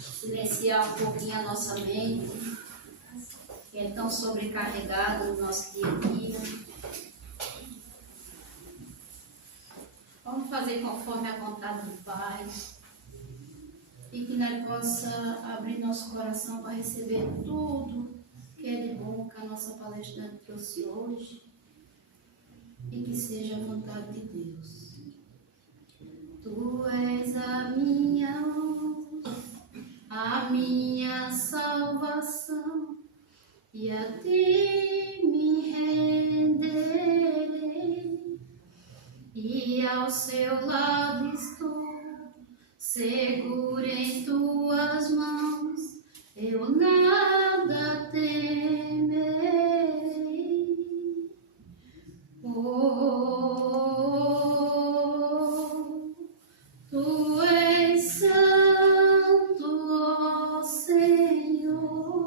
silenciar um pouquinho a nossa mente, que é tão sobrecarregada no nosso dia a dia. Vamos fazer conforme a vontade do Pai e que nós possa abrir nosso coração para receber tudo que é de bom que a nossa palestrante trouxe hoje e que seja a vontade de Deus. Tu és a minha luz, a minha salvação, e a ti me renderei, e ao seu lado estou, seguro em tuas mãos, eu nada temerei. Tu és santo, ó Senhor.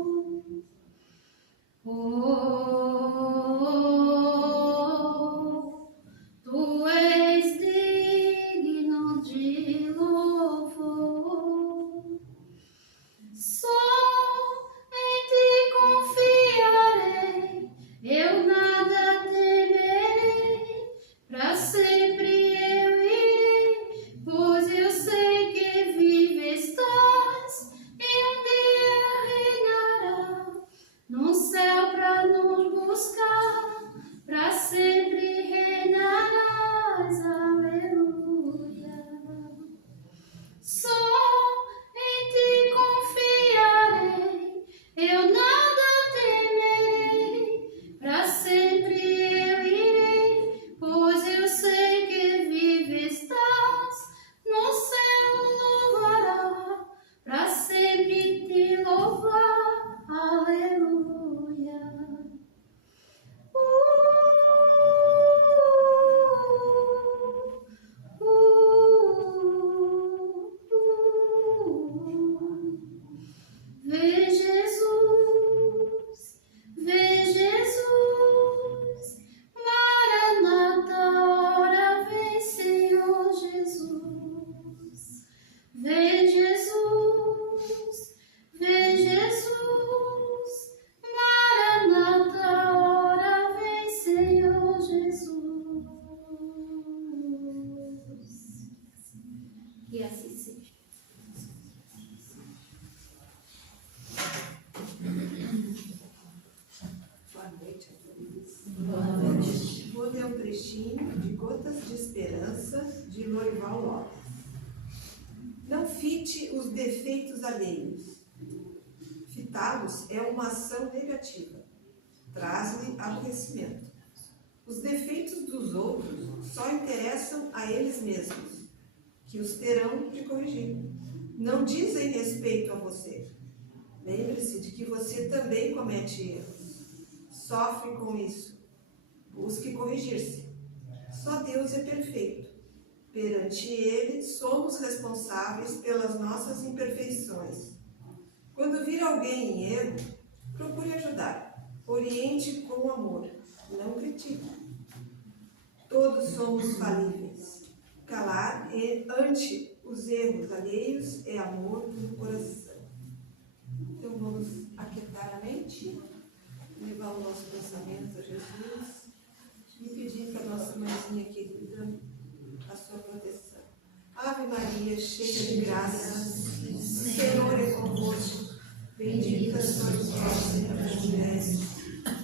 Tu és digno de louvor. Só em ti confiarei, eu nada temerei, para sempre eu irei, pois eu sei que vive estás e um dia reinará no céu para nos buscar, para sempre reinarás, aleluia. Só em ti confiarei, eu nada temerei, para sempre eu irei, pois eu sei que vive estás, no céu louvará, para sempre te louvar, aleluia. Vê Jesus, Maranata, ora vem, Senhor Jesus. Vê Jesus, Maranata, ora vem, Senhor Jesus. Que assim seja. Boa noite a todos. Boa noite. Vou ler um trechinho de Gotas de Esperança, de Lorival Lopes. Não fite os defeitos alheios. Fitá-los é uma ação negativa. Traz-lhe aborrecimento. Os defeitos dos outros só interessam a eles mesmos, que os terão de corrigir. Não dizem respeito a você. Lembre-se de que você também comete erros. Sofre com isso. Busque corrigir-se. Só Deus é perfeito. Perante Ele, somos responsáveis pelas nossas imperfeições. Quando vir alguém em erro, procure ajudar. Oriente com amor. Não critique. Todos somos falíveis. Calar ante os erros alheios é amor no coração. Então vamos aquietar a mente, levar o nosso pensamento a Jesus e pedir para a nossa mãezinha querida a sua proteção. Ave Maria, cheia de graça, o Senhor é convosco. Bendita sois vós entre as mulheres,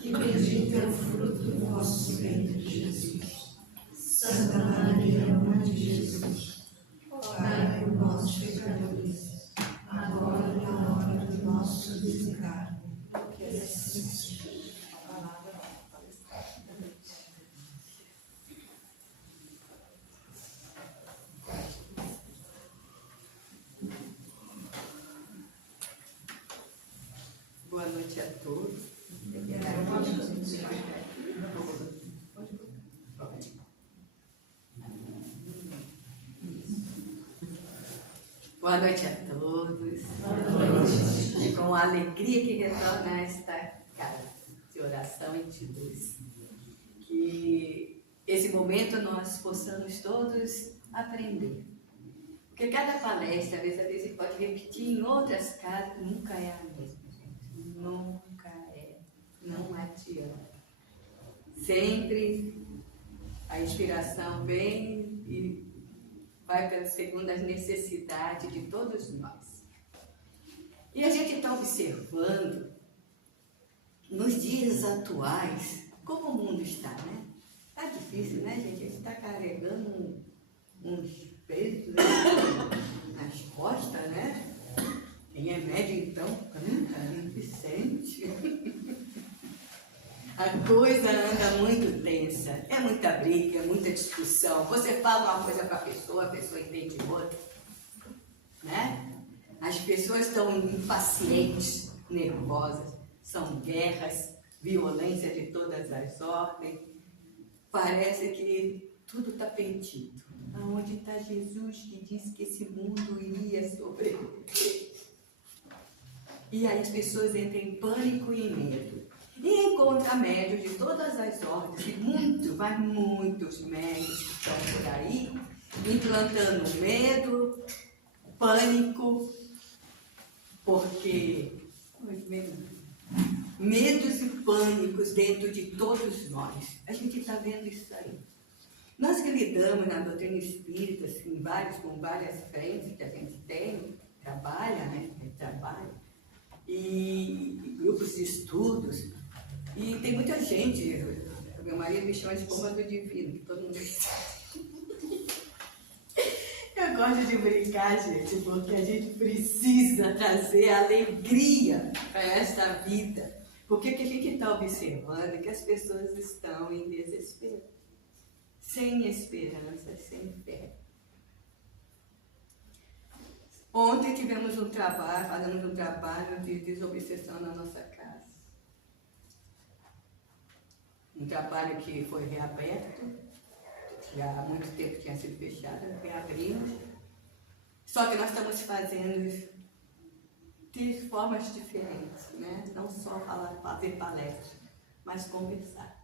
e bendito é o fruto do vosso ventre, Jesus. Santa Maria, Mãe de Jesus, rogai por nós, pecadores, agora e na hora do nosso desencarne. Que assim seja. A palavra vai palestrar. Boa noite a todos. Boa noite a todos. Boa noite. E com a alegria que retorna a esta casa de oração e de luz. Que esse momento nós possamos todos aprender. Porque cada palestra, às vezes você pode repetir em outras casas, nunca é a mesma, gente. Nunca é. Não adianta. Sempre a inspiração vem e vai segundo as necessidades de todos nós. E a gente está observando, nos dias atuais, como o mundo está, né? Está difícil, né, gente? A gente está carregando uns pesos nas costas, né? Quem é médio, então, canta, Vicente. A coisa anda muito tensa, é muita briga, é muita discussão. Você fala uma coisa para a pessoa entende outra, né? As pessoas estão impacientes, nervosas, são guerras, violência de todas as ordens. Parece que tudo está perdido. Aonde está Jesus que disse que esse mundo iria sobreviver? E aí as pessoas entram em pânico e em medo. E encontra médios de todas as ordens, e muitos médios que estão por aí, implantando medo, pânico, porque medos e pânicos dentro de todos nós. A gente está vendo isso aí. Nós que lidamos na doutrina espírita, assim, com várias frentes que a gente tem, trabalha, né? E grupos de estudos. E tem muita gente, meu marido me chama de pomba do divino, que todo mundo Eu gosto de brincar, gente, porque a gente precisa trazer alegria para esta vida. Porque o que a gente está observando é que as pessoas estão em desespero, sem esperança, sem fé. Ontem fazemos um trabalho de desobsessão na nossa casa. Um trabalho que foi reaberto, já há muito tempo tinha sido fechado, reabrimos. Só que nós estamos fazendo de formas diferentes, né? Não só fazer palestras, mas conversar.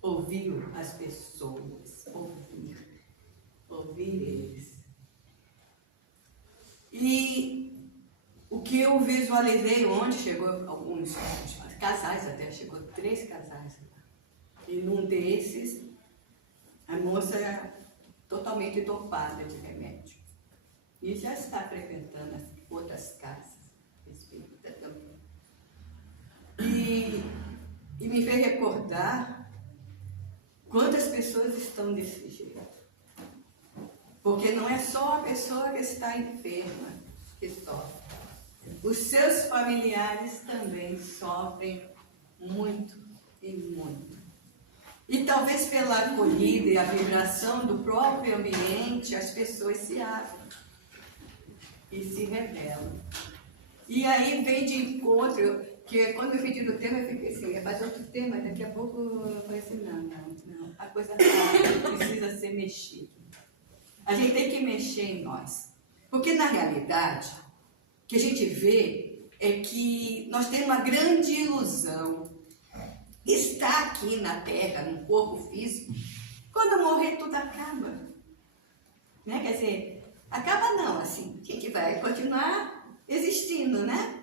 Ouvir as pessoas, ouvir eles. E o que eu visualizei ontem, chegou alguns casais até, chegou 3 casais lá. E num desses, a moça é totalmente dopada de remédio. E já está frequentando as outras casas espíritas também. E me fez recordar quantas pessoas estão desse jeito. Porque não é só a pessoa que está enferma que sofre. Os seus familiares também sofrem muito e muito. E talvez pela acolhida e a vibração do próprio ambiente, as pessoas se abrem e se revelam. E aí vem de encontro, que quando eu pedi do tema, eu fiquei assim, ia fazer outro tema, daqui a pouco eu falei assim, não, a coisa precisa ser mexida. A gente tem que mexer em nós. Porque, na realidade, o que a gente vê é que nós temos uma grande ilusão. Estar aqui na Terra, num corpo físico, quando morrer tudo acaba. Né? Quer dizer, acaba não, assim, a gente vai continuar existindo, né?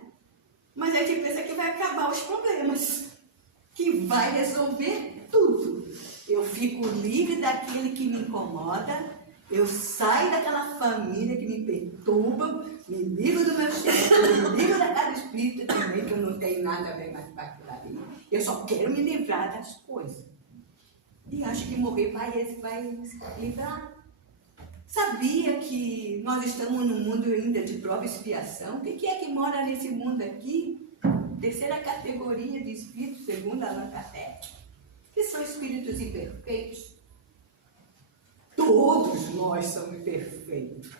Mas a gente pensa que vai acabar os problemas, que vai resolver tudo. Eu fico livre daquele que me incomoda, eu saio daquela família que me perturba, me livro do meu chefe, me livro da casa espírita também, que eu não tenho nada a ver mais com aquilo ali. Eu só quero me livrar das coisas. E acho que morrer vai se livrar. Sabia que nós estamos num mundo ainda de prova e expiação? O que é que mora nesse mundo aqui? Terceira categoria de espíritos, segundo Allan Kardec, que são espíritos imperfeitos. Todos nós somos perfeitos.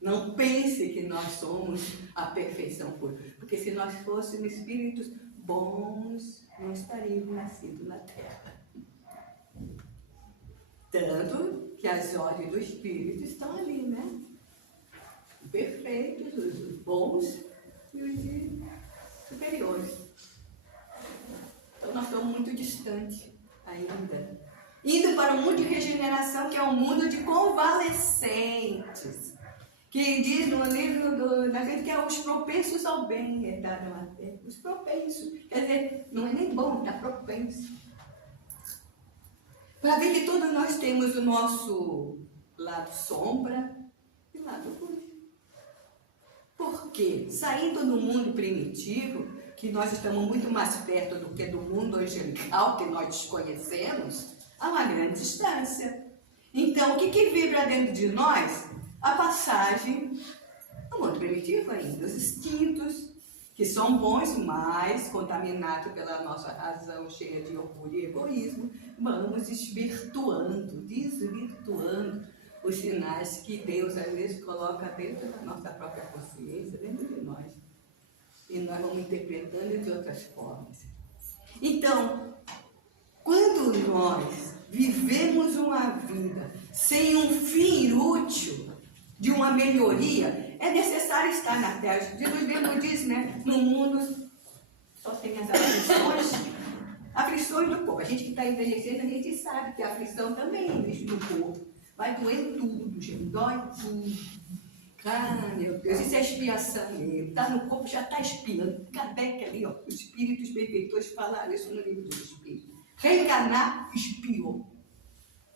Não pense que nós somos a perfeição pura. Porque se nós fôssemos espíritos bons, não estaríamos nascidos na Terra. Tanto que as ordens do Espírito estão ali, né? Os perfeitos, os bons e os superiores. Então nós estamos muito distantes ainda. Indo para um mundo de regeneração, que é um mundo de convalescentes. que diz no livro da gente que é os propensos ao bem herdaram a terra. Os propensos. Quer dizer, não é nem bom, está propenso. Para ver que todos nós temos o nosso lado sombra e lado luz. Porque, saindo do mundo primitivo, que nós estamos muito mais perto do que do mundo angelical, que nós desconhecemos, há uma grande distância. Então, o que vibra dentro de nós? A passagem do mundo primitivo ainda, os instintos, que são bons, mas contaminados pela nossa razão cheia de orgulho e egoísmo, vamos desvirtuando os sinais que Deus às vezes coloca dentro da nossa própria consciência, dentro de nós. E nós vamos interpretando de outras formas. Então, quando nós vivemos uma vida sem um fim útil de uma melhoria, é necessário estar na Terra. Jesus mesmo diz, né? No mundo só tem as aflições do corpo. A gente que está envelhecendo, a gente sabe que a aflição também existe no corpo. Vai doer tudo, gente. Dói tudo. Ah, meu Deus, isso é expiação mesmo. Está no corpo, já está expiando. Kardec ali, ó, os espíritos benfeitores falaram isso no livro dos espíritos. Reencarnar, expiou.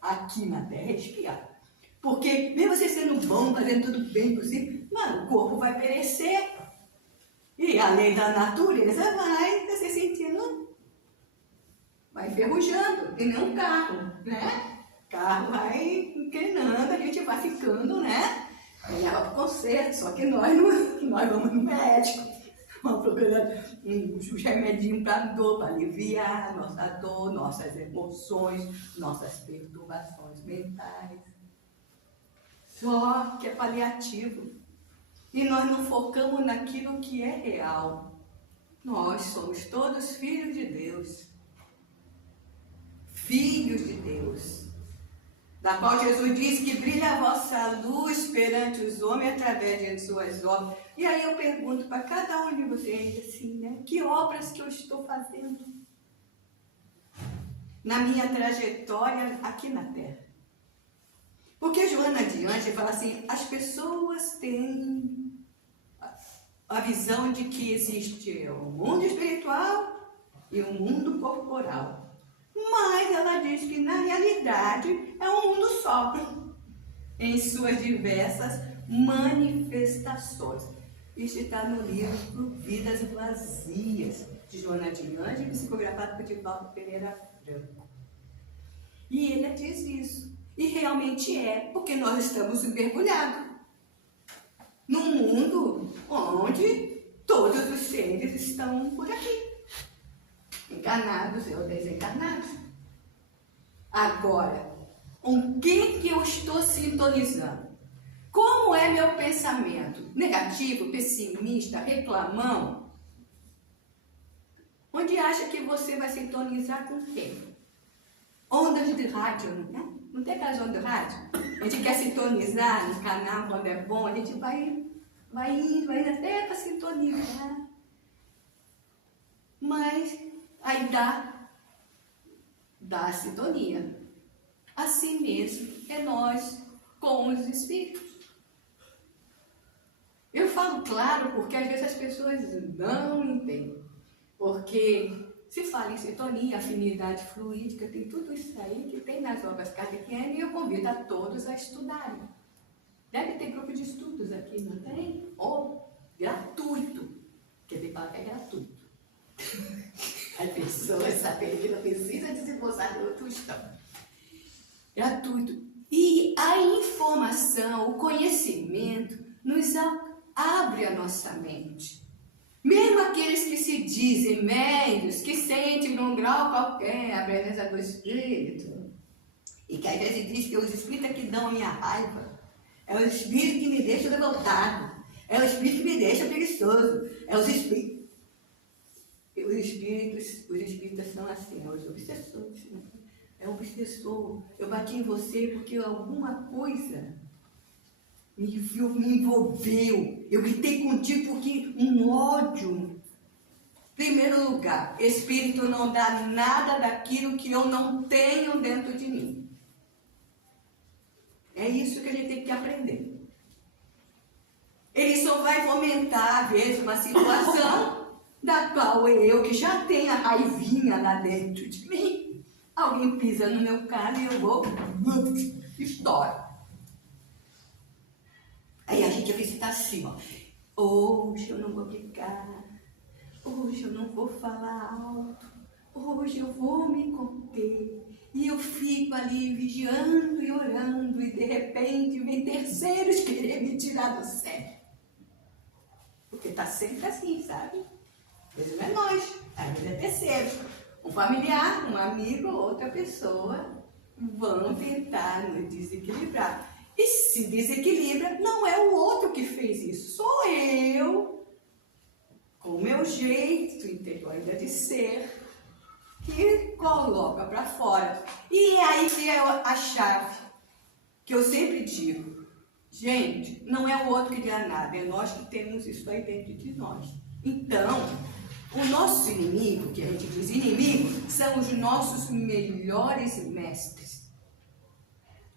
Aqui na Terra é expiar. Porque, mesmo você sendo bom, fazendo tudo bem possível, mano, o corpo vai perecer. E a lei da natureza vai se sentindo, vai enferrujando, que nem um carro, né? O carro vai inclinando, a gente vai ficando, né? Leva para o conserto, só que nós vamos no médico, vamos procurando os remedinhos para dor, para aliviar nossa dor, nossas emoções, nossas perturbações mentais. Só que é paliativo. E nós não focamos naquilo que é real. Nós somos todos filhos de Deus. Filhos de Deus. Da qual Jesus diz que brilha a vossa luz perante os homens através de suas obras. E aí eu pergunto para cada um de vocês assim, né? Que obras que eu estou fazendo na minha trajetória aqui na Terra? Porque Joana de Ângeles fala assim, as pessoas têm a visão de que existe o mundo espiritual e o mundo corporal. Mas ela diz que na realidade é um mundo só, em suas diversas manifestações. Isso está no livro Vidas Vazias, de Joana de Ângeles, psicografado por Divaldo Pereira Franco. E ele diz isso. E realmente é, porque nós estamos mergulhados num mundo onde todos os seres estão por aqui, encarnados ou desencarnados. Agora, com que eu estou sintonizando? Como é meu pensamento? Negativo, pessimista, reclamão? Onde acha que você vai sintonizar com quem? Ondas de rádio, né? Não tem aquelas ondas de rádio? A gente quer sintonizar no canal quando é bom, a gente vai indo até para sintonizar. Mas aí dá a sintonia. Assim mesmo é nós com os espíritos. Eu falo claro porque às vezes as pessoas não entendem. Porque se fala em sintonia, afinidade fluídica, tem tudo isso aí que tem nas obras kardecianas e eu convido a todos a estudarem. Deve ter grupo de estudos aqui, não tem? Ou gratuito. Quer dizer, fala que é gratuito. As pessoas sabem que não precisa desembolsar de outro estão. Gratuito. E a informação, o conhecimento, nos abre a nossa mente. Mesmo aqueles que se dizem médios, que sentem num grau qualquer a presença do Espírito, e que às vezes diz que os Espíritos é que dão a minha raiva, é o Espírito que me deixa revoltado, é o Espírito que me deixa preguiçoso, é os Espíritos. Os Espíritos são assim, é os obsessores. Né? É um obsessor. Eu bati em você porque alguma coisa me envolveu. Eu gritei contigo porque um ódio. Primeiro lugar, Espírito não dá nada daquilo que eu não tenho dentro de mim. É isso que a gente tem que aprender. ele só vai fomentar, às vezes, uma situação da qual eu, que já tenho a raivinha lá dentro de mim, alguém pisa no meu carro e eu vou, estouro. Aí a gente fica assim, ó. Hoje eu não vou brincar, hoje eu não vou falar alto, hoje eu vou me conter. E eu fico ali vigiando e orando, e de repente vem terceiros querer me tirar do sério. Porque tá sempre assim, sabe? Às vezes não é nós, às vezes é terceiro. Um familiar, um amigo, outra pessoa vão tentar nos desequilibrar. E se desequilibra, não é o outro que fez isso, sou eu, com o meu jeito interior ainda de ser, que coloca para fora. E aí que é a chave, que eu sempre digo, gente, não é o outro que dá nada, é nós que temos isso aí dentro de nós. Então, o nosso inimigo, que a gente diz inimigo, são os nossos melhores mestres.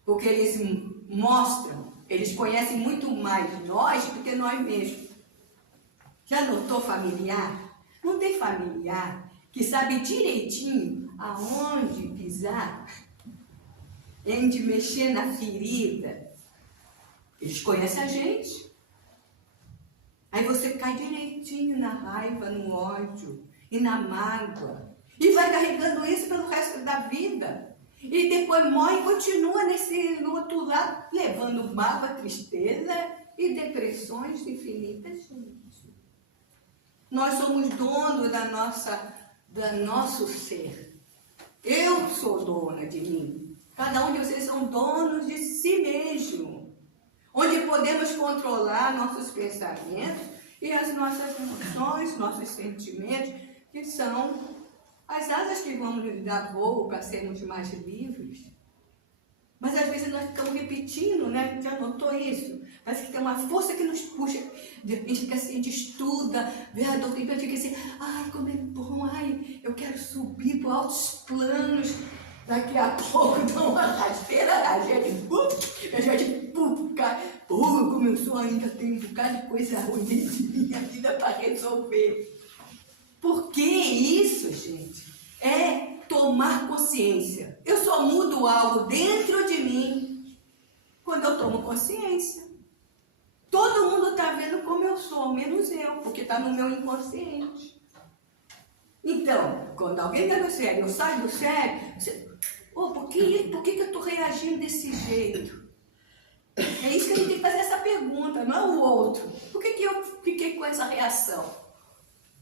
Porque eles mostram, eles conhecem muito mais nós do que nós mesmos. Já notou familiar? Não tem familiar que sabe direitinho aonde pisar, onde mexer na ferida. Eles conhecem a gente. Aí você cai direitinho na raiva, no ódio e na mágoa. E vai carregando isso pelo resto da vida. E depois morre e continua no outro lado, levando mágoa, tristeza e depressões infinitas. Nós somos donos do nosso ser. Eu sou dona de mim. Cada um de vocês são donos de si mesmo. Onde podemos controlar nossos pensamentos e as nossas emoções, nossos sentimentos, que são as asas que vão nos dar voo para sermos mais livres. Mas às vezes nós ficamos repetindo, né? Já notou isso? Parece que tem uma força que nos puxa. A gente fica assim, a gente estuda, vê a doutrina, a gente fica assim, ai, como é bom, ai, eu quero subir para altos planos. Daqui a pouco dá uma rasteira, a gente começou ainda, tem um bocado de coisa ruim dentro de minha vida para resolver. Por que isso, gente? É tomar consciência. Eu só mudo algo dentro de mim quando eu tomo consciência. Todo mundo está vendo como eu sou, menos eu, porque está no meu inconsciente. Então, quando alguém está no sério, eu saio do sério, por que eu estou reagindo desse jeito? É isso que a gente tem que fazer essa pergunta, não o outro. Por que eu fiquei com essa reação?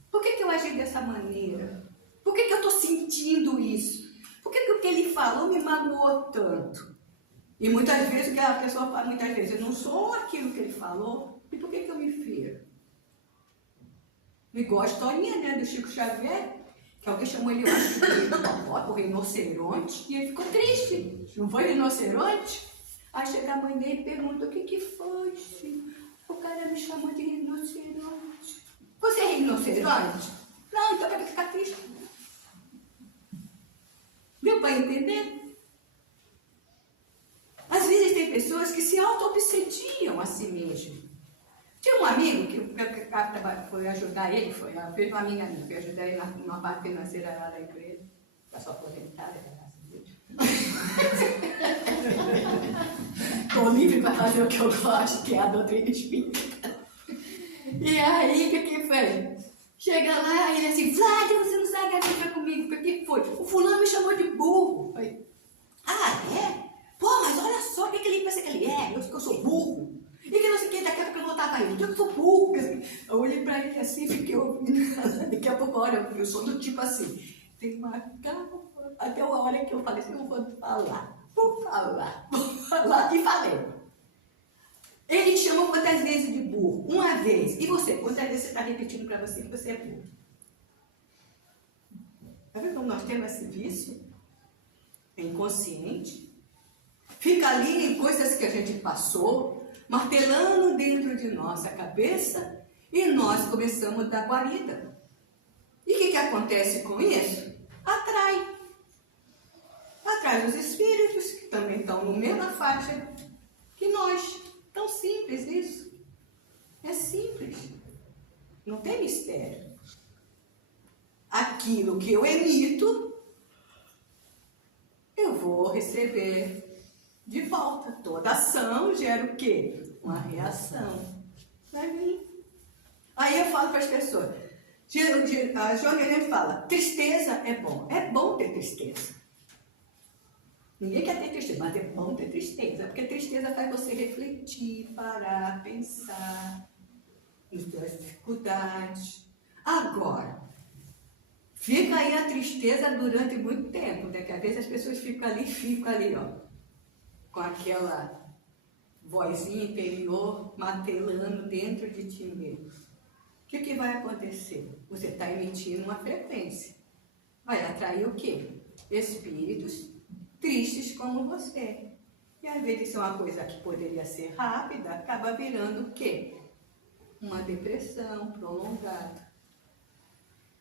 Por que eu agi dessa maneira? Por que eu estou sentindo isso? Por que o que ele falou me magoou tanto? E muitas vezes, o que a pessoa fala, muitas vezes, eu não sou aquilo que ele falou, e por que eu me firo? Igual a historinha, né, do Chico Xavier, que alguém chamou ele hoje de rinoceronte, e ele ficou triste. Não foi rinoceronte? Aí chega a mãe dele e pergunta, o que foi, Chico? O cara me chamou de rinoceronte. Você é rinoceronte? Não, então para que ficar triste? Deu para entender? Às vezes tem pessoas que se auto-obsediam a si mesmo. Tinha um amigo que foi ajudar ele, fez uma amiga minha, foi ajudar ele numa parte financeira lá da empresa, para sua aposentada, graças a Deus. Estou livre para fazer o que eu gosto, que é a doutrina espírita. E aí, o que foi? Chega lá, ele assim, Vlad, você não sabe agora comigo, o que foi? O fulano me chamou de burro. Falei, é? Pô, mas olha só, o que ele pensa que ele é? Eu sou burro. E que não sei o que, daqui a pouco eu voltava ele, eu sou burro. Eu olhei pra ele assim, fiquei ouvindo. Daqui a pouco, olha, eu sou do tipo assim, tem uma calma. Até a hora que eu falei assim, não vou falar, e falei. Ele te chamou quantas vezes de burro? Uma vez. E você? Quantas vezes você está repetindo para você que você é burro? Está vendo como nós temos esse vício? É inconsciente. Fica ali em coisas que a gente passou, martelando dentro de nossa cabeça, e nós começamos a dar guarida. E o que acontece com isso? Atrai os espíritos, que também estão na mesma faixa que nós. Tão simples isso. É simples. Não tem mistério. Aquilo que eu emito, eu vou receber de volta. Toda ação gera o quê? Uma reação. Vai vir. Aí eu falo para as pessoas, a Joana fala, tristeza é bom. É bom ter tristeza. Ninguém quer ter tristeza, mas é bom ter tristeza. Porque tristeza faz você refletir, parar, pensar nas suas dificuldades. Agora, fica aí a tristeza durante muito tempo, né? Que às vezes as pessoas ficam ali, ó, com aquela vozinha interior martelando dentro de ti mesmo. O que vai acontecer? Você está emitindo uma frequência. Vai atrair o quê? Espíritos tristes como você. E às vezes isso é uma coisa que poderia ser rápida, acaba virando o quê? Uma depressão prolongada.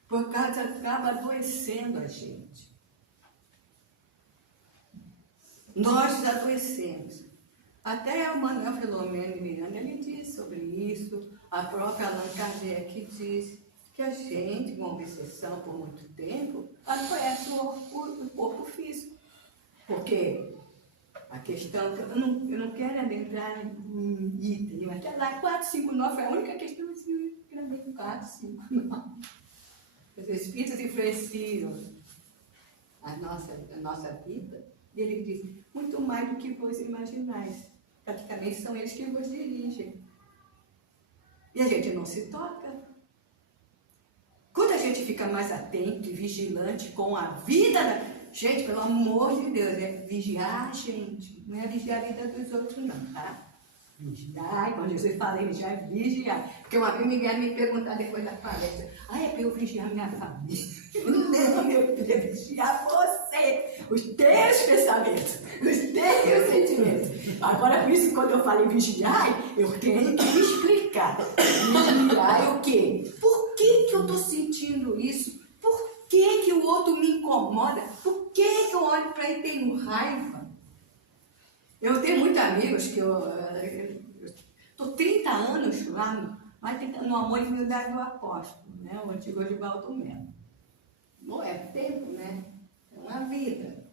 Por causa acaba adoecendo a gente. Nós adoecemos. Até o Manuel Filomeno Miranda, ele diz sobre isso. A própria Allan Kardec diz que a gente, com obsessão por muito tempo, adoece o corpo físico. Porque a questão, eu não quero adentrar em item, mas até lá 459 foi a única questão assim, que era bem 459. Os espíritos influenciam a nossa vida, e ele diz, muito mais do que vos imaginais. Praticamente são eles que vos dirigem. E a gente não se toca. Quando a gente fica mais atento e vigilante com a vida da... Gente, pelo amor de Deus, é vigiar a gente. Não é vigiar a vida dos outros, não, tá? Vigiar, quando Jesus fala em vigiar, é vigiar. Porque uma vez Miguel me perguntar depois da palestra, é para eu vigiar minha família? Não, meu filho, é vigiar você, os teus pensamentos, os teus sentimentos. Agora, por isso, quando eu falo em vigiar, eu tenho que explicar. Vigiar é o quê? Por que eu estou sentindo isso? Por que o outro me incomoda? Por que eu olho para ele e tenho raiva? Eu tenho muitos amigos que eu estou 30 anos lá, no Amor e Humildade do Apóstolo, né? O antigo Edivaldo Melo. Não é tempo, né? É uma vida.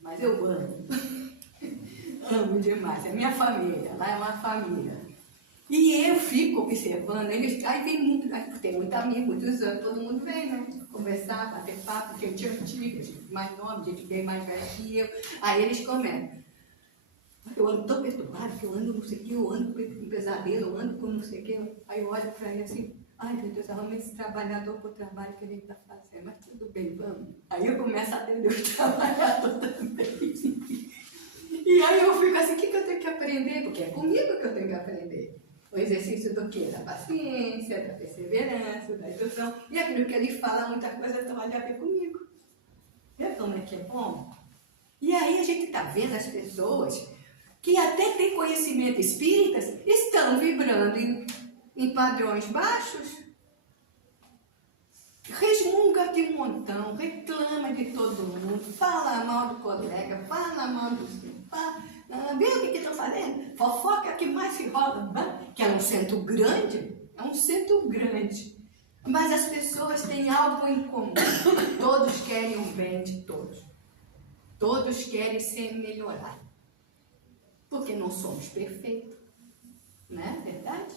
Mas eu amo. Amo demais. É minha família. Lá é uma família. E eu fico observando. Eles, aí vem muito, tem muito amigo, muitos anos, todo mundo vem, né? Conversar, bater papo, gente antiga, gente mais nova, gente bem mais velha que eu. Aí eles comentam. Eu ando tão perturbado, que eu ando não sei o que, eu ando com pesadelo, eu ando com não sei o que. Aí eu olho para ele assim, ai meu Deus, realmente esse trabalhador por trabalho que ele está fazendo, mas tudo bem, vamos. Aí eu começo a atender os trabalhadores também. E aí eu fico assim, o que eu tenho que aprender? Porque é comigo que eu tenho que aprender. O exercício do quê? Da paciência, da perseverança, da instrução. E aquilo que ele fala, muita coisa tem a ver comigo. Vê como é que é bom? E aí a gente está vendo as pessoas que até têm conhecimento espíritas, estão vibrando em padrões baixos. Resmunga de um montão, reclama de todo mundo, fala mal do colega, fala mal do vê o que estão fazendo? Fofoca que mais se rola, que é um centro grande, Mas as pessoas têm algo em comum. Todos querem o bem de todos. Todos querem ser melhorados. Porque não somos perfeitos. Não é verdade?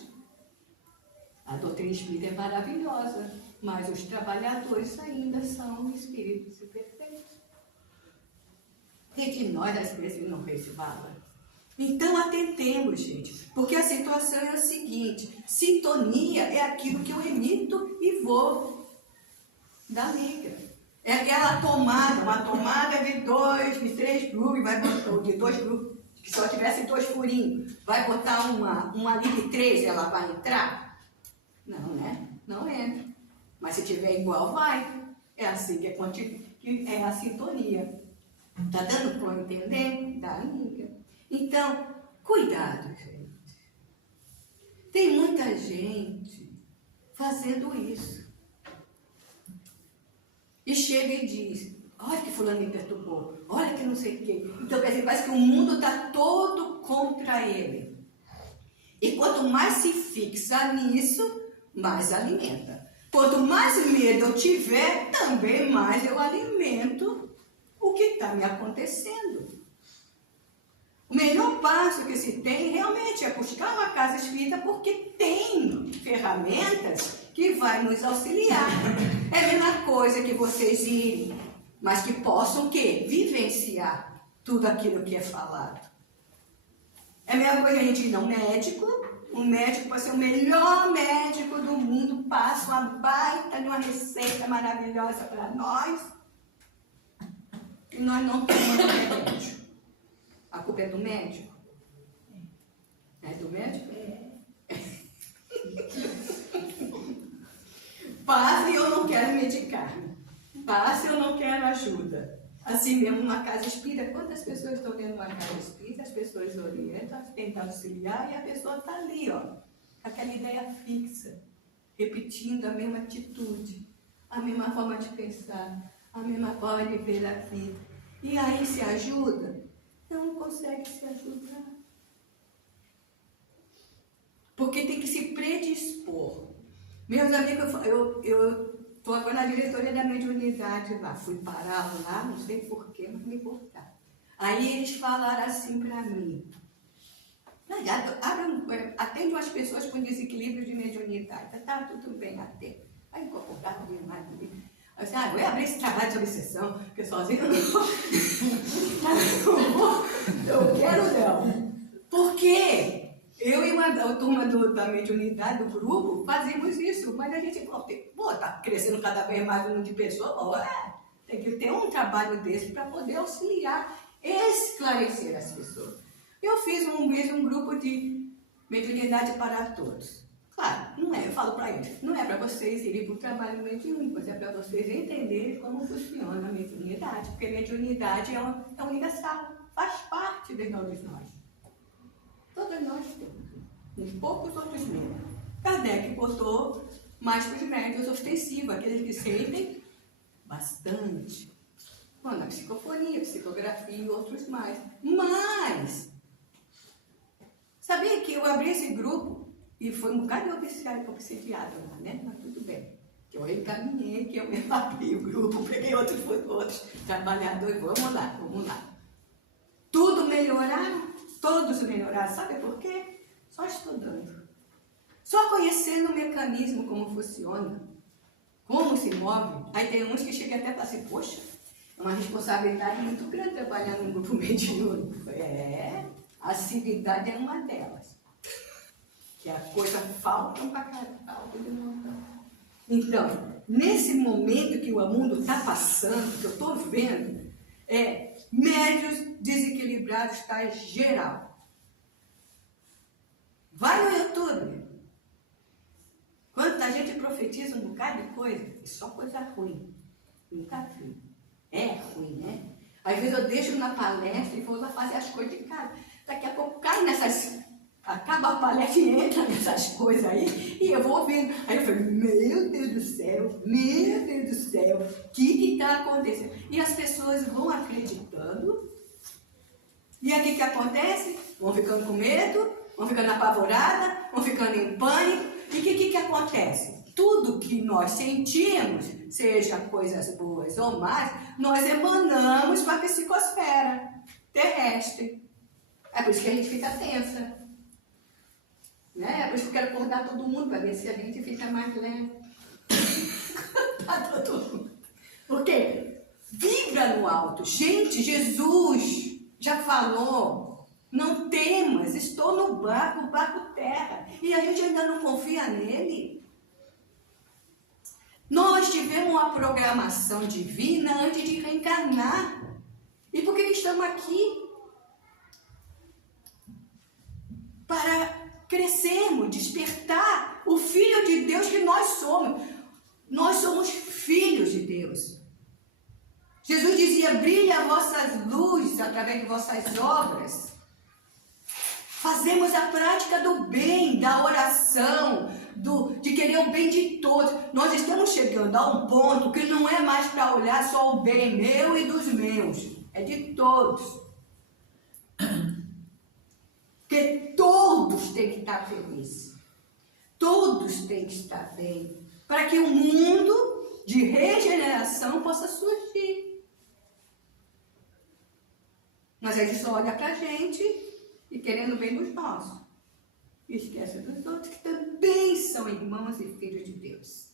A doutrina espírita é maravilhosa, mas os trabalhadores ainda são espíritos imperfeitos. E de nós, às vezes, não resvala. Então, atentemos, gente, porque a situação é a seguinte: sintonia é aquilo que eu emito e vou da liga. É aquela tomada, uma tomada de 3 grupos, vai botar, de 2 grupos, que só tivesse 2 furinhos, vai botar uma liga de 3, ela vai entrar? Não, né? Não entra. Mas se tiver igual, vai. É assim que é a sintonia. Tá dando para entender? Da liga. Então, cuidado, gente. Tem muita gente fazendo isso. E chega e diz, olha que fulano me perturbou, olha que não sei o quê. Então, quer dizer, parece que o mundo está todo contra ele. E quanto mais se fixa nisso, mais alimenta. Quanto mais medo eu tiver, também mais eu alimento o que está me acontecendo. O melhor passo que se tem realmente é buscar uma casa espírita, porque tem ferramentas que vai nos auxiliar. É a mesma coisa que vocês irem, mas que possam o quê? Vivenciar tudo aquilo que é falado. É a mesma coisa que a gente ir a um médico. Um médico pode ser o melhor médico do mundo, passa uma baita de uma receita maravilhosa para nós, e nós não tomamos remédio. A culpa é do médico? É do médico? Passa e eu não quero medicar-me. Passa e eu não quero ajuda. Assim mesmo, uma casa espírita, quantas pessoas estão dentro de uma casa espírita, as pessoas orientam, tentam auxiliar, e a pessoa está ali, ó, com aquela ideia fixa, repetindo a mesma atitude, a mesma forma de pensar, a mesma forma de ver a vida. E aí se ajuda? Não consegue se ajudar. Porque tem que se predispor. Meus amigos, eu estou agora na diretoria da mediunidade lá. Fui parar lá, não sei porquê, mas me importar. Aí eles falaram assim para mim. Atende umas pessoas com desequilíbrio de mediunidade. Tá tudo bem, atende. Aí incorporava demais comigo. Eu disse, eu ia abrir esse trabalho de obsessão, porque sozinho eu não vou. Eu quero não. Por quê? Eu e a turma da mediunidade, do grupo, fazíamos isso, mas a gente, tá crescendo cada vez mais um número de pessoas, tem que ter um trabalho desse para poder auxiliar, esclarecer as pessoas. Eu fiz um grupo de mediunidade para todos. Claro, não é, eu falo para eles, não é para vocês irem para o trabalho mediúnico, é para vocês entenderem como funciona a mediunidade, porque a mediunidade é universal, faz parte de todos nós. Todos nós temos, uns poucos, outros menos. Kardec botou mais para os médios ostensivos, aqueles que sentem bastante. Bom, na psicofonia, psicografia e outros mais. Mas, sabia que eu abri esse grupo e foi um bocado obsidiado lá, né? Mas tudo bem. Que eu encaminhei, que eu mesmo abri o grupo, peguei outros trabalhadores, vamos lá. Tudo melhoraram. Todos melhoraram, sabe por quê? Só estudando. Só conhecendo o mecanismo, como funciona, como se move. Aí tem uns que chegam até a falar assim, poxa, é uma responsabilidade muito grande trabalhar num grupo mediúnico. A civilidade é uma delas. Que a coisa falta pra caramba, falta de montão. Então, nesse momento que o mundo está passando, que eu estou vendo, médios desequilibrados está geral. Vai no YouTube. Quanta gente profetiza um bocado de coisa, e só coisa ruim. Nunca vi. É ruim, né? Às vezes eu deixo na palestra e vou lá fazer as coisas de casa. Daqui a pouco cai nessas... Acaba a palestra e entra nessas coisas aí, e eu vou ouvindo. Aí eu falo, meu Deus do céu, o que está acontecendo? E as pessoas vão acreditando. E aí o que acontece? Vão ficando com medo, vão ficando apavoradas, vão ficando em pânico. E o que acontece? Tudo que nós sentimos, seja coisas boas ou más, nós emanamos para a psicosfera terrestre. É por isso que a gente fica tensa. Né? É por isso que eu quero acordar todo mundo, para ver se a gente fica mais leve. Todo mundo. Porque vibra no alto. Gente, Jesus já falou, não temas, estou no barco, o barco terra. E a gente ainda não confia nele. Nós tivemos uma programação divina antes de reencarnar. E por que estamos aqui? Para crescermos, despertar o Filho de Deus que nós somos. Nós somos filhos de Deus. Jesus dizia, brilha a vossas luzes através de vossas obras. Fazemos a prática do bem, da oração, de querer o bem de todos. Nós estamos chegando a um ponto que não é mais para olhar só o bem meu e dos meus. É de todos. Porque todos têm que estar felizes. Todos têm que estar bem. Para que o mundo de regeneração possa surgir. Mas a gente só olha para a gente e querendo o bem dos nossos. E esquece dos outros que também são irmãos e filhos de Deus.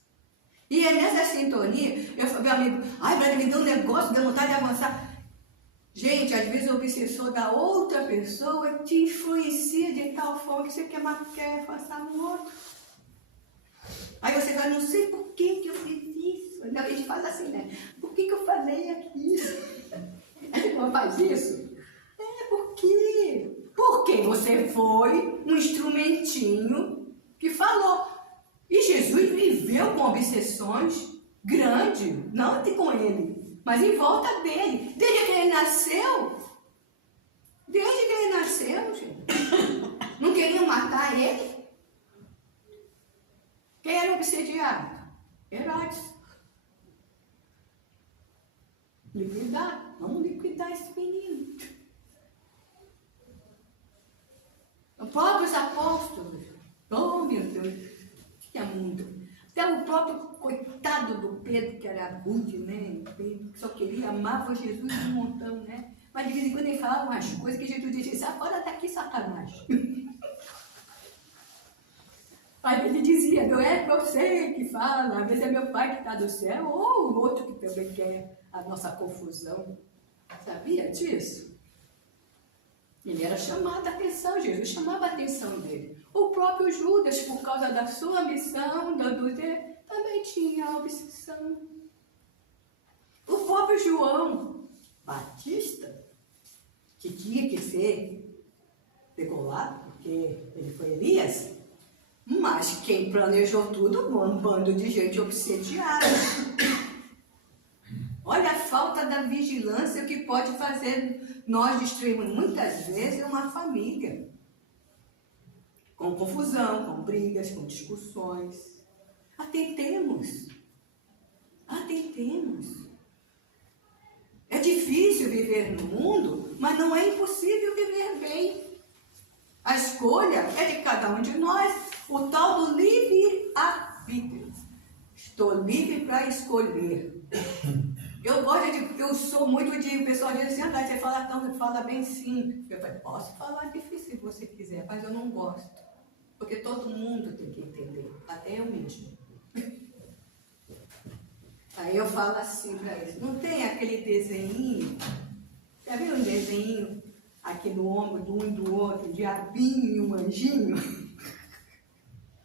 E é nessa sintonia, eu falei, meu amigo, ai, Brad, me deu um negócio, deu vontade de avançar. Gente, às vezes o obsessor da outra pessoa te influencia de tal forma que você quer avançar no outro. Aí você vai, não sei por que eu fiz isso. Ainda a gente faz assim, né? Por que eu falei aquilo? A gente não faz isso? Por quê? Porque você foi um instrumentinho que falou. E Jesus viveu com obsessões grandes, não com ele, mas em volta dele. Desde que ele nasceu, gente, não queriam matar ele. Quem era obsediado? Herodes. Liquidar, vamos liquidar esse menino. Os próprios apóstolos, oh meu Deus, tinha muito. Até o próprio coitado do Pedro, que era rude, né? Pedro, que só queria, amava Jesus um montão, né? Mas de vez em quando ele falava umas coisas que Jesus dizia, sai fora daqui, Satanás. Aí ele dizia, não é você que fala, às vezes é meu pai que está do céu, ou o outro que também quer a nossa confusão. Sabia disso? Ele era chamado a atenção, Jesus chamava a atenção dele. O próprio Judas, por causa da sua missão, também tinha obsessão. O próprio João Batista, que tinha que ser degolado, porque ele foi Elias, mas quem planejou tudo, um bando de gente obsediada. Olha a falta da vigilância que pode fazer nós destruirmos muitas vezes uma família. Com confusão, com brigas, com discussões. Atentemos. É difícil viver no mundo, mas não é impossível viver bem. A escolha é de cada um de nós, o tal do livre-arbítrio. Estou livre para escolher. Eu sou muito de, o pessoal diz assim, você fala bem sim. Eu falei, posso falar difícil se você quiser, mas eu não gosto. Porque todo mundo tem que entender, até eu mesmo. Aí eu falo assim para eles, não tem aquele desenhinho, já viu um desenhinho aqui no ombro de um e do outro, um diabinho e um anjinho?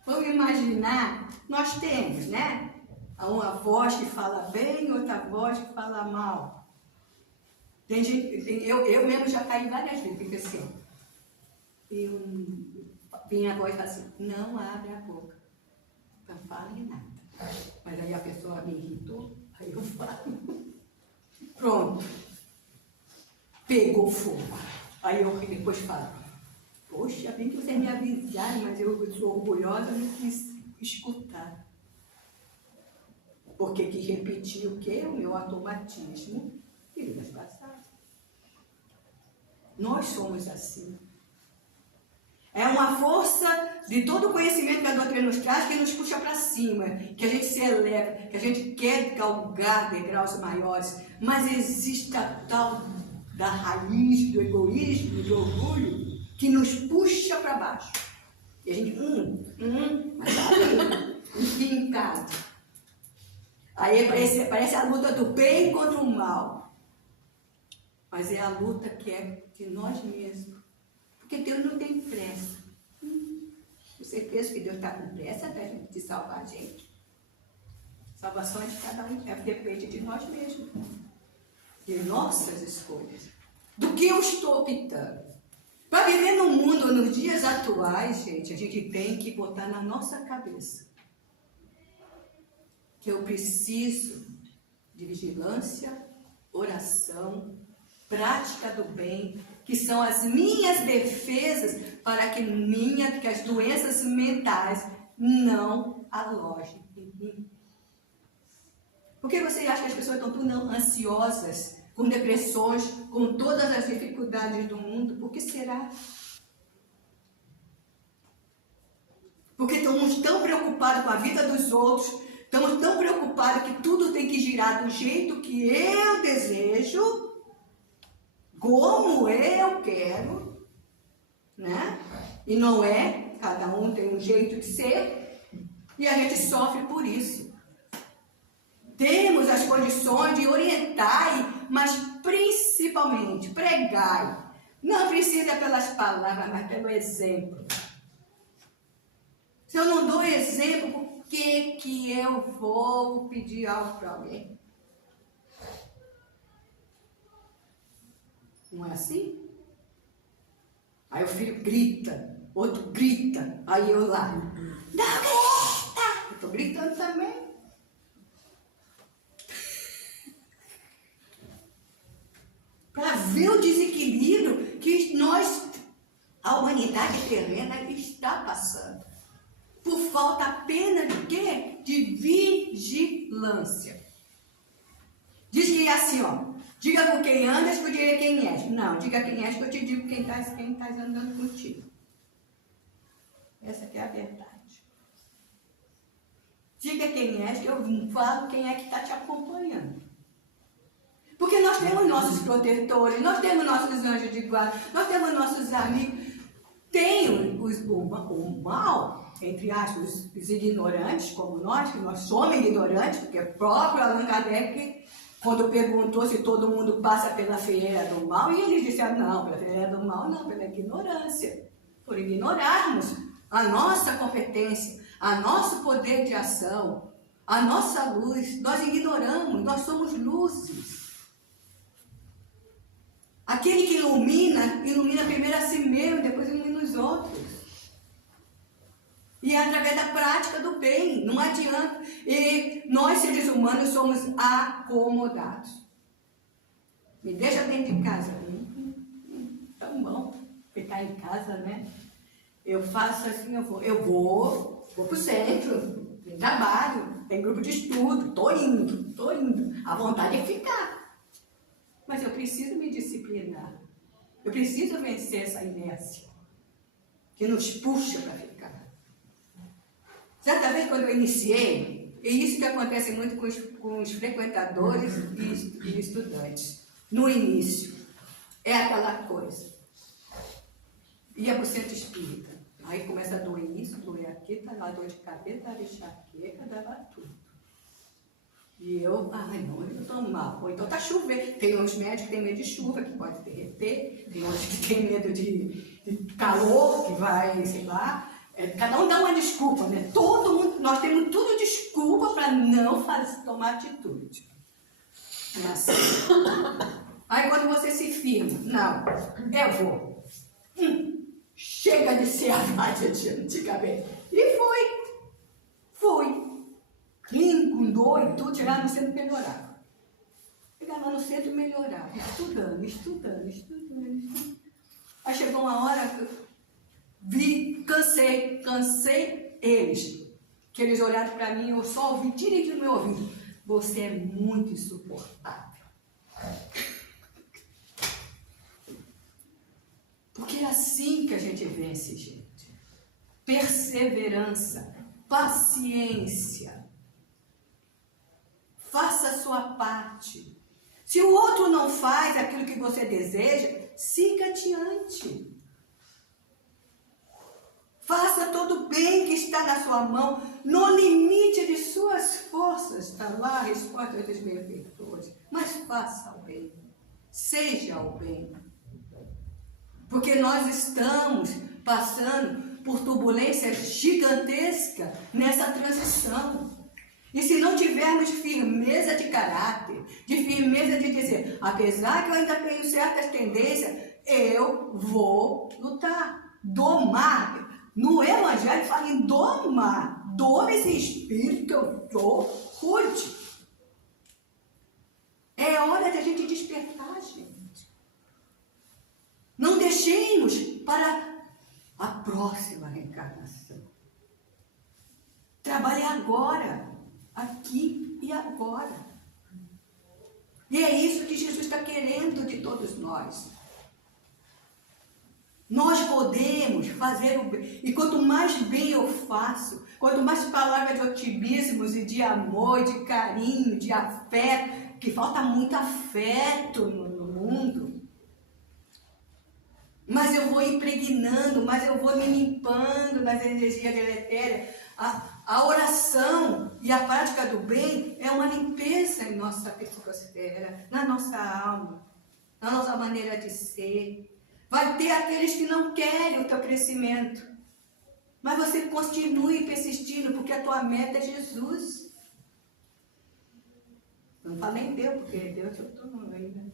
Vamos imaginar, nós temos, né? Uma voz que fala bem, outra voz que fala mal. Tem gente, eu mesmo já caí várias vezes, porque assim, vinha a voz e fala assim, não abre a boca, não fale nada. Mas aí a pessoa me irritou, aí eu falo. Pronto. Pegou fogo. Aí eu depois falo, poxa, bem que vocês me avisaram, mas eu sou orgulhosa, não quis escutar. Porque quis repetir o quê? O meu automatismo de vidas passadas. Nós somos assim. É uma força de todo o conhecimento que a doutrina nos traz que nos puxa para cima, que a gente se eleva, que a gente quer galgar degraus maiores, mas existe a tal da raiz do egoísmo, do orgulho, que nos puxa para baixo. E a gente, mas tá ali, empincado. Aí parece a luta do bem contra o mal. Mas é a luta que é de nós mesmos. Porque Deus não tem pressa. Você pensa que Deus está com pressa de salvar a gente? Salvação é de cada um, depende de nós mesmos. De nossas escolhas. Do que eu estou optando. Para viver no mundo, nos dias atuais, gente, a gente tem que botar na nossa cabeça que eu preciso de vigilância, oração, prática do bem, que são as minhas defesas para que as doenças mentais não alojem em mim. Por que você acha que as pessoas estão tudo ansiosas, com depressões, com todas as dificuldades do mundo? Por que será? Porque estamos tão preocupados com a vida dos outros, estamos tão preocupados que tudo tem que girar do jeito que eu desejo, como eu quero, né? E não é, cada um tem um jeito de ser, e a gente sofre por isso. Temos as condições de orientar, mas principalmente pregar. Não precisa pelas palavras, mas pelo exemplo. Se eu não dou exemplo, por que eu vou pedir algo para alguém? Não é assim? Aí o filho grita, outro grita, aí eu lá, não grita! Eu estou gritando também. Para ver o desequilíbrio que a humanidade terrena está passando. Por falta apenas de quê? De vigilância. Diz que é assim, ó. Diga com quem andas que eu direi quem és. Não, diga quem és que eu te digo quem está andando contigo. Essa que é a verdade. Diga quem és que eu falo quem é que está te acompanhando. Porque nós temos nossos protetores, nós temos nossos anjos de guarda, nós temos nossos amigos. Tem o mal, entre aspas, os ignorantes, como nós, que nós somos ignorantes, porque o próprio Allan Kardec, quando perguntou se todo mundo passa pela feira do mal, e eles disseram, não, pela feira do mal não, pela ignorância. Por ignorarmos a nossa competência, a nosso poder de ação, a nossa luz, nós ignoramos, nós somos luzes. Aquele que ilumina, ilumina primeiro a si mesmo, depois ilumina os outros. E é através da prática do bem, não adianta. E nós, seres humanos, somos acomodados. Me deixa dentro de casa. Tão bom ficar em casa, né? Eu faço assim, eu vou para o centro, tem trabalho, tem grupo de estudo, estou indo. A vontade é ficar. Mas eu preciso me disciplinar. Eu preciso vencer essa inércia que nos puxa para ficar. Certa vez, quando eu iniciei, é isso que acontece muito com os frequentadores e estudantes. No início, é aquela coisa. Ia para o centro espírita. Aí começa a doer isso, doer aqui, tá lá, dor de cabeça, dava enxaqueca, dava tudo. E eu, não, eu estou mal. Ou então está chovendo. Tem uns médicos que têm medo de chuva, que pode derreter. Tem outros que têm medo de calor, que vai, sei lá. Cada um dá uma desculpa, né? Todo mundo, nós temos tudo desculpa para não tomar atitude. É assim. Aí quando você se firma, não, eu vou. Chega de ser a Nádia de antigamente. E fui. Clínico, com dor e tudo, chegar no centro e melhorava. Chegar lá no centro e melhorava. Estudando. Aí chegou uma hora que eu cansei eles. Que eles olharam para mim, eu só ouvi direitinho no meu ouvido. Você é muito insuportável. Porque é assim que a gente vence, gente. Perseverança, paciência. Faça a sua parte. Se o outro não faz aquilo que você deseja, siga adiante. Faça todo o bem que está na sua mão, no limite de suas forças. Está lá a resposta dos benfeitores. Mas faça o bem. Seja o bem. Porque nós estamos passando por turbulência gigantesca nessa transição. E se não tivermos firmeza de caráter, de firmeza de dizer, apesar que eu ainda tenho certas tendências, eu vou lutar, domar. No Evangelho fala em domar. Doma esse espírito que eu estou rude. É hora de a gente despertar, gente. Não deixemos para a próxima reencarnação. Trabalhe agora. Aqui e agora. E é isso que Jesus está querendo de todos nós. Nós podemos fazer o bem. E quanto mais bem eu faço, quanto mais palavras de otimismos e de amor, de carinho, de afeto, que falta muito afeto no mundo, mas eu vou impregnando, mas eu vou me limpando nas energias deletérias. A oração e a prática do bem é uma limpeza em nossa psicosfera, na nossa alma, na nossa maneira de ser. Vai ter aqueles que não querem o teu crescimento, mas você continue persistindo, porque a tua meta é Jesus. Não falei em Deus, porque Deus eu estou ainda.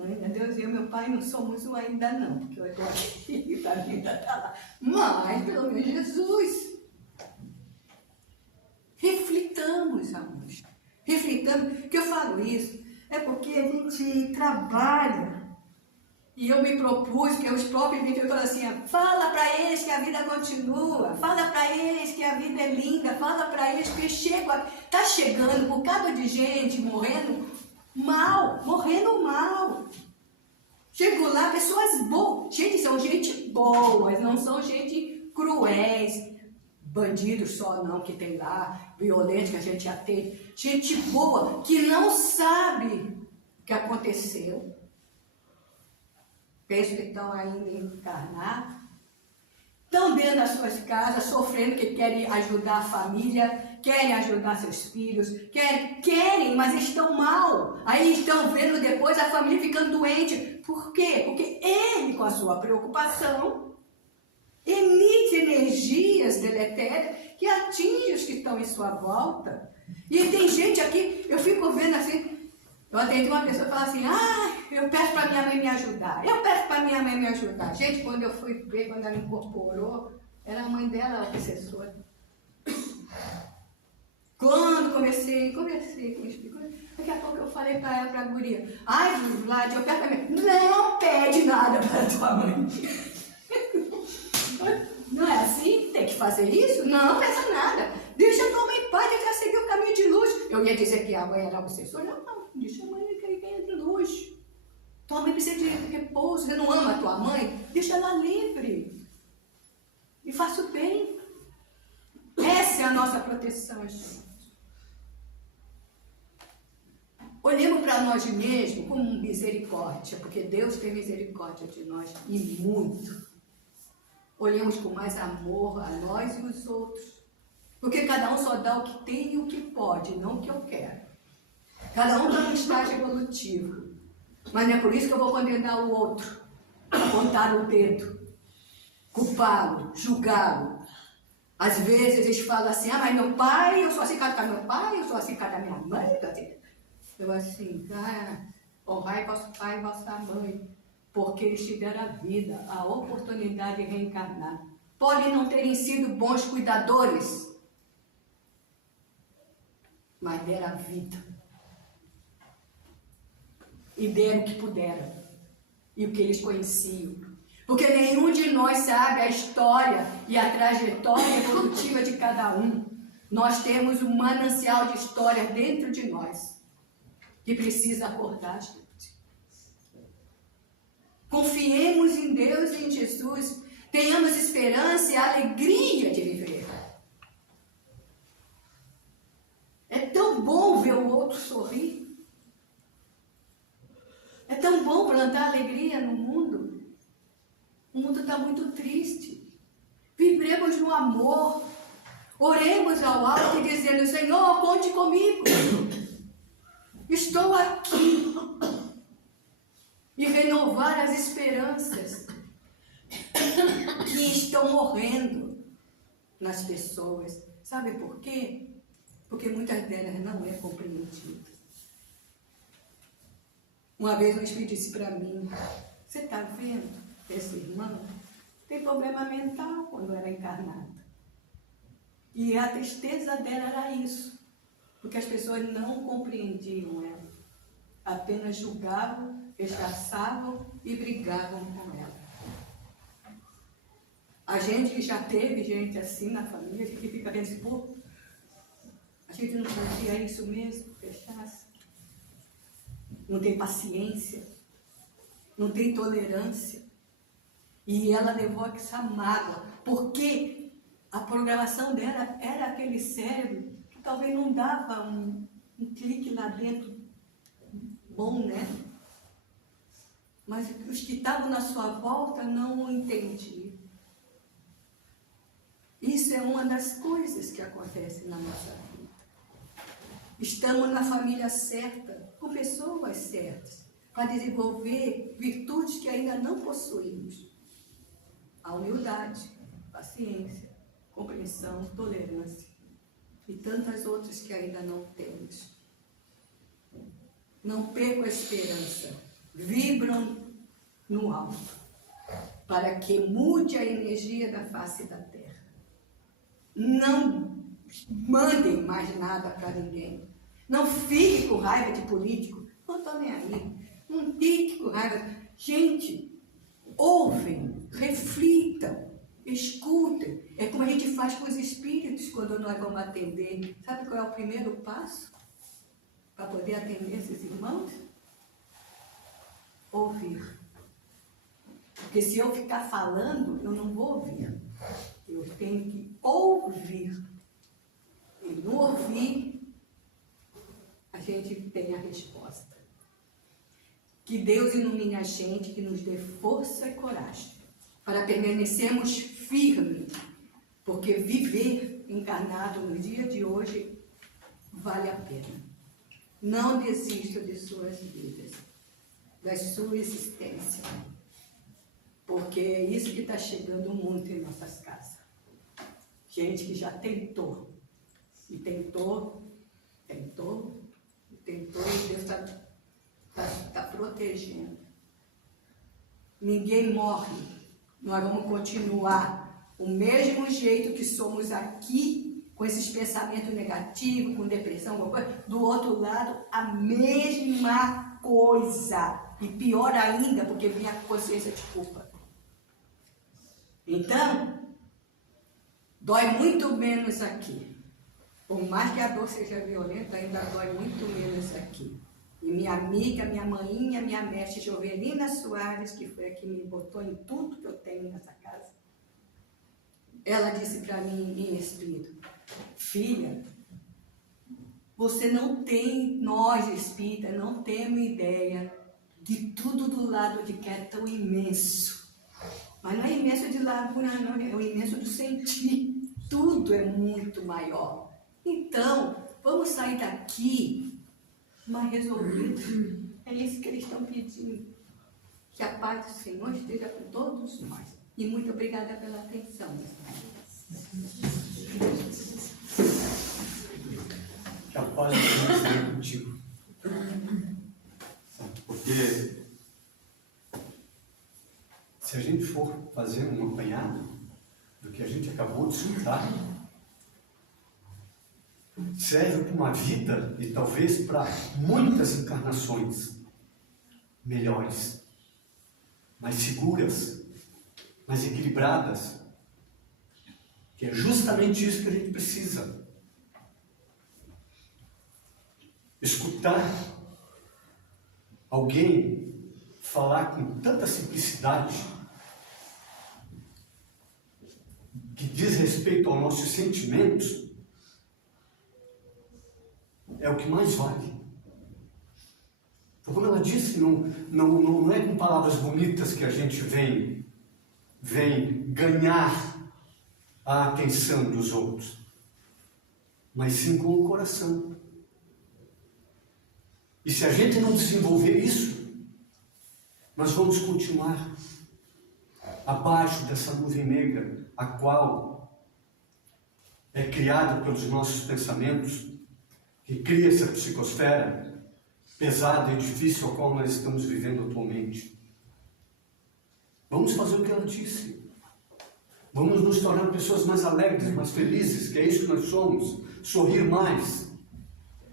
Ainda Deus e eu, meu pai, não somos um ainda não, porque eu estou aqui, a vida está lá. Mas, pelo menos, Jesus. Reflitamos, amores. Reflitamos. Que eu falo isso é porque a gente trabalha. E eu me propus, que os próprios me falaram assim, fala para eles que a vida continua, fala para eles que a vida é linda, fala para eles que está chegando um bocado de gente morrendo mal. Chego lá, pessoas boas, gente, são gente boas, não são gente cruéis, bandidos só não, que tem lá, violentos que a gente atende, gente boa, que não sabe o que aconteceu. Penso que estão ainda encarnados, estão dentro das suas casas, sofrendo, que querem ajudar a família, querem ajudar seus filhos, querem, mas estão mal. Aí estão vendo depois a família ficando doente. Por quê? Porque ele, com a sua preocupação, emite energias deletérias que atingem os que estão em sua volta. E tem gente aqui, eu fico vendo assim, eu atendi uma pessoa e fala assim, eu peço para minha mãe me ajudar, Gente, quando eu fui ver, quando ela incorporou, era a mãe dela a obsessora. Quando comecei com isso, daqui a pouco eu falei para a guria, Vlad, eu peço para mim, não pede nada para tua mãe. Não é assim? Tem que fazer isso? Não peça nada. Deixa a tua mãe em paz, deixa ela seguir o caminho de luz. Eu ia dizer que a mãe era obsessora, não. Deixa a mãe cair de luz. Tua mãe precisa de repouso. Você não ama a tua mãe? Deixa ela livre. E faça o bem. Essa é a nossa proteção, gente. Olhemos para nós mesmos com misericórdia, porque Deus tem misericórdia de nós e muito. Olhemos com mais amor a nós e os outros. Porque cada um só dá o que tem e o que pode, não o que eu quero. Cada um está num estágio evolutivo. Mas não é por isso que eu vou condenar o outro, apontar o dedo, culpá-lo, julgá-lo. Às vezes eles falam assim, mas meu pai, eu sou assim cada meu pai, eu sou assim cada minha mãe. Eu assim, honrai vosso pai e vossa mãe, porque eles tiveram a vida, a oportunidade de reencarnar. Podem não terem sido bons cuidadores, mas deram a vida. E deram o que puderam. E o que eles conheciam. Porque nenhum de nós sabe a história e a trajetória evolutiva de cada um. Nós temos um manancial de história dentro de nós. Que precisa acordar, gente. Confiemos em Deus e em Jesus. Tenhamos esperança e alegria de viver. É tão bom ver o outro sorrir. É tão bom plantar alegria no mundo. O mundo está muito triste. Vibremos no amor. Oremos ao alto dizendo, Senhor, conte comigo. Estou aqui. E renovar as esperanças que estão morrendo nas pessoas. Sabe por quê? Porque muitas delas não é compreendido. Uma vez um espírito disse para mim, você está vendo esse irmão? Tem problema mental quando era encarnado. E a tristeza dela era isso. Porque as pessoas não compreendiam ela. Apenas julgavam, rechaçavam e brigavam com ela. A gente que já teve gente assim na família, a gente fica pensando, pô, a gente não fazia isso mesmo, rechaça. Não tem paciência, não tem tolerância. E ela levou essa mágoa, porque a programação dela era aquele cérebro que talvez não dava um clique lá dentro bom, né? Mas os que estavam na sua volta não o entendiam. Isso é uma das coisas que acontece na nossa vida. Estamos na família certa, com pessoas certas, para desenvolver virtudes que ainda não possuímos. A humildade, paciência, compreensão, tolerância e tantas outras que ainda não temos. Não percam a esperança, vibram no alto, para que mude a energia da face da terra. Não mandem mais nada para ninguém. Não fique com raiva de político. Não estou nem aí. Não fique com raiva. Gente, ouvem, reflitam, escutem. É como a gente faz com os espíritos quando nós vamos atender. Sabe qual é o primeiro passo para poder atender esses irmãos? Ouvir. Porque se eu ficar falando, eu não vou ouvir. Eu tenho que ouvir. E no ouvir, a gente tem a resposta. Que Deus ilumine a gente, que nos dê força e coragem para permanecermos firmes, porque viver encarnado no dia de hoje vale a pena. Não desista de suas vidas, da sua existência, porque é isso que está chegando muito em nossas casas. Gente que já tentou, e tentou, e Deus está protegendo. Ninguém morre. Nós vamos continuar o mesmo jeito que somos aqui, com esses pensamentos negativos, com depressão, do outro lado, a mesma coisa. E pior ainda, porque vem a consciência de culpa. Então, dói muito menos aqui. Por mais que a dor seja violenta, ainda dói muito menos aqui. E minha amiga, minha maninha, minha mestre Jovelina Soares, que foi a que me botou em tudo que eu tenho nessa casa, ela disse para mim em espírito: filha, você não tem, nós espíritas, não temos ideia de tudo do lado de cá é tão imenso. Mas não é imenso de largura, não, é o imenso do sentir. Tudo é muito maior. Então, vamos sair daqui mais resolvidos. É isso que eles estão pedindo. Que a paz do Senhor esteja com todos nós. E muito obrigada pela atenção. Que a paz do Senhor esteja contigo. Porque se a gente for fazer um apanhado do que a gente acabou de escutar, serve para uma vida e talvez para muitas encarnações melhores, mais seguras, mais equilibradas, que é justamente isso que a gente precisa. Escutar alguém falar com tanta simplicidade, que diz respeito aos nossos sentimentos, é o que mais vale. Então, como ela disse, não é com palavras bonitas que a gente vem ganhar a atenção dos outros, mas sim com o coração. E se a gente não desenvolver isso, nós vamos continuar abaixo dessa nuvem negra, a qual é criada pelos nossos pensamentos, que cria essa psicosfera pesada e difícil a qual nós estamos vivendo atualmente. Vamos fazer o que ela disse. Vamos nos tornar pessoas mais alegres, mais felizes, que é isso que nós somos. Sorrir mais,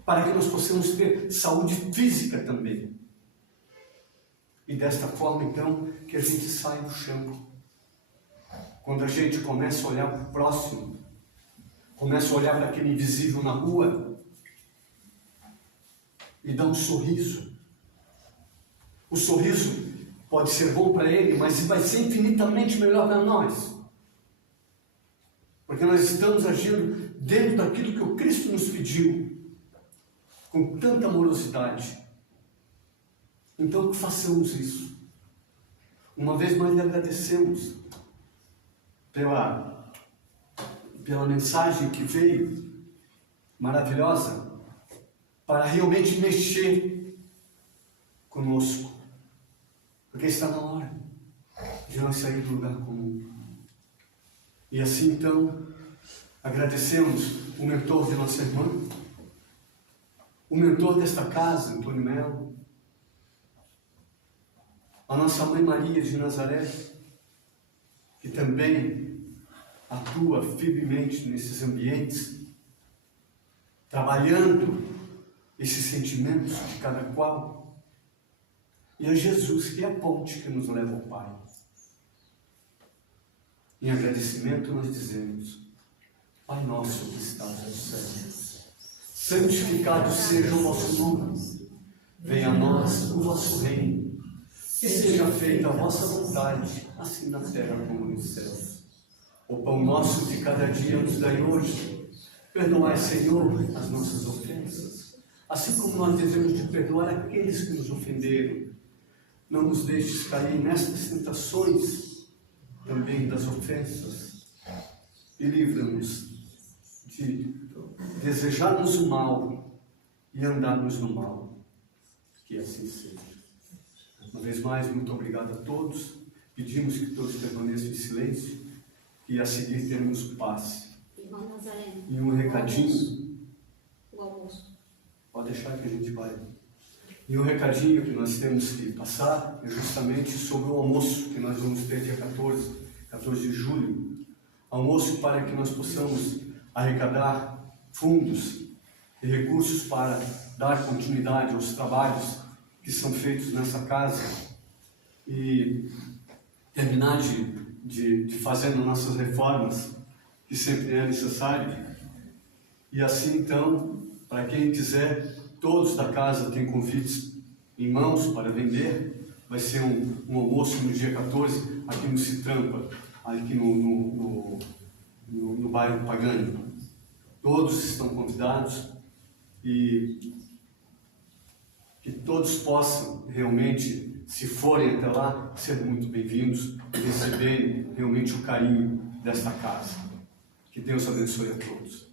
para que nós possamos ter saúde física também. E desta forma, então, que a gente sai do chão. Quando a gente começa a olhar para o próximo, começa a olhar para aquele invisível na rua, e dá um sorriso. O sorriso pode ser bom para ele, mas vai ser infinitamente melhor para nós. Porque nós estamos agindo dentro daquilo que o Cristo nos pediu, com tanta amorosidade. Então, que façamos isso. Uma vez mais lhe agradecemos pela mensagem que veio, maravilhosa, para realmente mexer conosco. Porque está na hora de nós sair do lugar comum. E assim, então, agradecemos o mentor de nossa irmã, o mentor desta casa, Antônio Melo, a nossa Mãe Maria de Nazaré, que também atua firmemente nesses ambientes, trabalhando esses sentimentos de cada qual, e a Jesus, que é a ponte que nos leva ao Pai. Em agradecimento nós dizemos: Pai nosso que estás nos céus, santificado seja o vosso nome, venha a nós o vosso reino, que seja feita a vossa vontade, assim na terra como nos céus. O pão nosso de cada dia nos dai hoje. Perdoai, Senhor, as nossas ofensas, assim como nós devemos de perdoar aqueles que nos ofenderam. Não nos deixes cair nestas tentações, também das ofensas, e livra-nos de desejarmos o mal e andarmos no mal. Que assim seja. Uma vez mais, muito obrigado a todos. Pedimos que todos permaneçam em silêncio e a seguir teremos paz. Irmão Nazareno. E um recadinho. O almoço. Pode deixar que a gente vai. E um recadinho que nós temos que passar é justamente sobre o almoço que nós vamos ter dia 14 de julho. Almoço para que nós possamos arrecadar fundos e recursos para dar continuidade aos trabalhos que são feitos nessa casa e terminar de fazer nossas reformas, que sempre é necessário. E assim, então, para quem quiser, todos da casa têm convites em mãos para vender. Vai ser um almoço no dia 14, aqui no Citrampa, aqui no bairro Pagani. Todos estão convidados e que todos possam realmente, se forem até lá, ser muito bem-vindos e receberem realmente o carinho desta casa. Que Deus abençoe a todos.